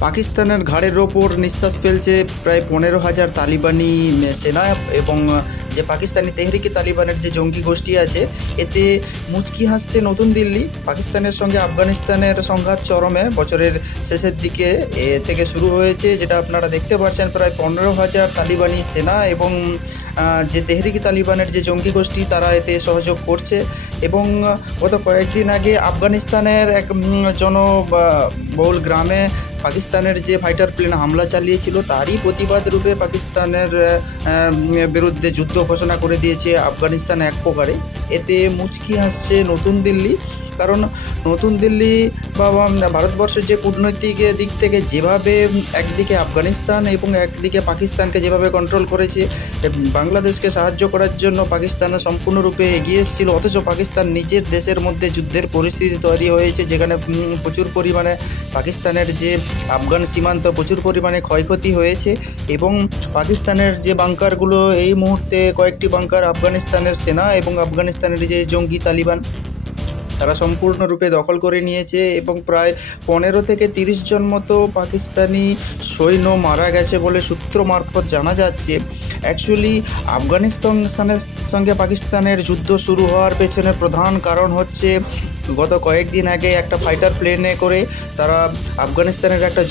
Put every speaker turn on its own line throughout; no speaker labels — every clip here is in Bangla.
পাকিস্তানের ঘাড়ের ওপর নিঃশ্বাস ফেলছে প্রায় পনেরো হাজার তালিবানি সেনা এবং যে পাকিস্তানি তেহরিকি তালিবানের যে জঙ্গি গোষ্ঠী আছে এতে মুচকি হাসছে নতুন দিল্লি। পাকিস্তানের সঙ্গে আফগানিস্তানের সংঘাত চরমে। বছরের শেষের দিকে এ থেকে শুরু হয়েছে যেটা আপনারা দেখতে পাচ্ছেন প্রায় পনেরো হাজার তালিবানি সেনা এবং যে তেহরিকি তালিবানের যে জঙ্গি গোষ্ঠী তারা এতে সহযোগ করছে এবং গত কয়েকদিন আগে আফগানিস্তানের এক উম, জনবহুল গ্রামে পাকিস্তানের যে ফাইটার প্লেন হামলা চালিয়েছিল, তারই প্রতিবাদ রূপে পাকিস্তানের বিরুদ্ধে যুদ্ধ ঘোষণা করে দিয়েছে আফগানিস্তান এক প্রকারে। এতে মুচকি হাসছে নতুন দিল্লি। কারণ নতুন দিল্লি বা ভারতবর্ষের যে কূটনৈতিক দিক থেকে যেভাবে একদিকে আফগানিস্তান এবং একদিকে পাকিস্তানকে যেভাবে কন্ট্রোল করেছে বাংলাদেশকে সাহায্য করার জন্য পাকিস্তান সম্পূর্ণরূপে এগিয়ে এসেছিল, অথচ পাকিস্তান নিজের দেশের মধ্যে যুদ্ধের পরিস্থিতি তৈরি হয়েছে, যেখানে প্রচুর পরিমাণে পাকিস্তানের যে আফগান সীমান্ত প্রচুর পরিমাণে ক্ষয়ক্ষতি হয়েছে এবং পাকিস্তানের যে বাংকারগুলো, এই মুহূর্তে কয়েকটি বাংকার আফগানিস্তানের সেনা এবং আফগানিস্তানের যে জঙ্গি তালিবান তারা সম্পূর্ণরূপে দখল করে নিয়েছে এবং প্রায় পনেরো থেকে তিরিশ জন মতো পাকিস্তানি সৈন্য মারা গেছে বলে সূত্র মারফত জানা যাচ্ছে। অ্যাকচুয়ালি আফগানিস্তানের সঙ্গে পাকিস্তানের যুদ্ধ শুরু হওয়ার পেছনে প্রধান কারণ হচ্ছে গত কয়েকদিন আগে একটা ফাইটার প্লেনে করে তারা আফগানিস্তানের একটা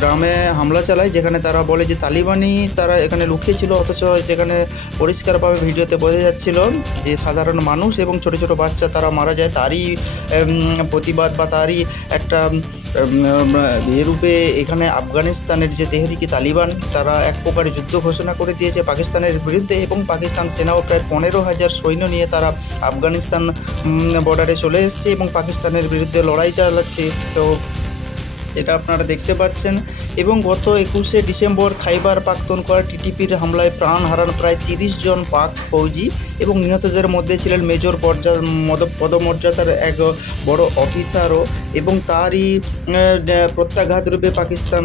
গ্রামে হামলা চালায়, যেখানে তারা বলে যে তালিবানি তারা এখানে লুকিয়েছিল অথচ যেখানে পরিষ্কারভাবে ভিডিওতে বোঝা যাচ্ছিল যে সাধারণ মানুষ এবং ছোট ছোট বাচ্চা তারা মারা যায়। তারই প্রতিবাদ বা তারই একটা উম, এ রূপে এখানে আফগানিস্তানের যে তেহরিকি তালিবান তারা এক প্রকার যুদ্ধ ঘোষণা করে দিয়েছে পাকিস্তানের বিরুদ্ধে এবং পাকিস্তান সেনাও প্রায় পনেরো হাজার সৈন্য নিয়ে তারা আফগানিস্তান বর্ডারে চলে এসছে এবং পাকিস্তানের বিরুদ্ধে লড়াই চালাচ্ছে। তো এটা আপনারা দেখতে পাচ্ছেন। এবং গত একুশে ডিসেম্বর খাইবার পাখতুনখোয়া টিটিপির হামলায় প্রাণ হারান প্রায় তিরিশ জন পাক ফৌজি এবং নিহতদের মধ্যে ছিলেন মেজর পর্যা পদমর্যাদার এক বড় অফিসারও এবং তারই প্রত্যাঘাত রূপে পাকিস্তান,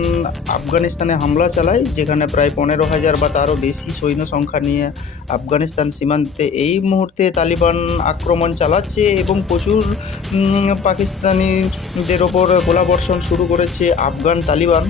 আফগানিস্তানে হামলা চালায়, যেখানে প্রায় পনেরো হাজার বা তারও বেশি সৈন্য সংখ্যা নিয়ে আফগানিস্তান সীমান্তে এই মুহূর্তে তালিবান আক্রমণ চালাচ্ছে এবং প্রচুর পাকিস্তানিদের ওপর গোলাবর্ষণ শুরু করেছে আফগান তালিবান।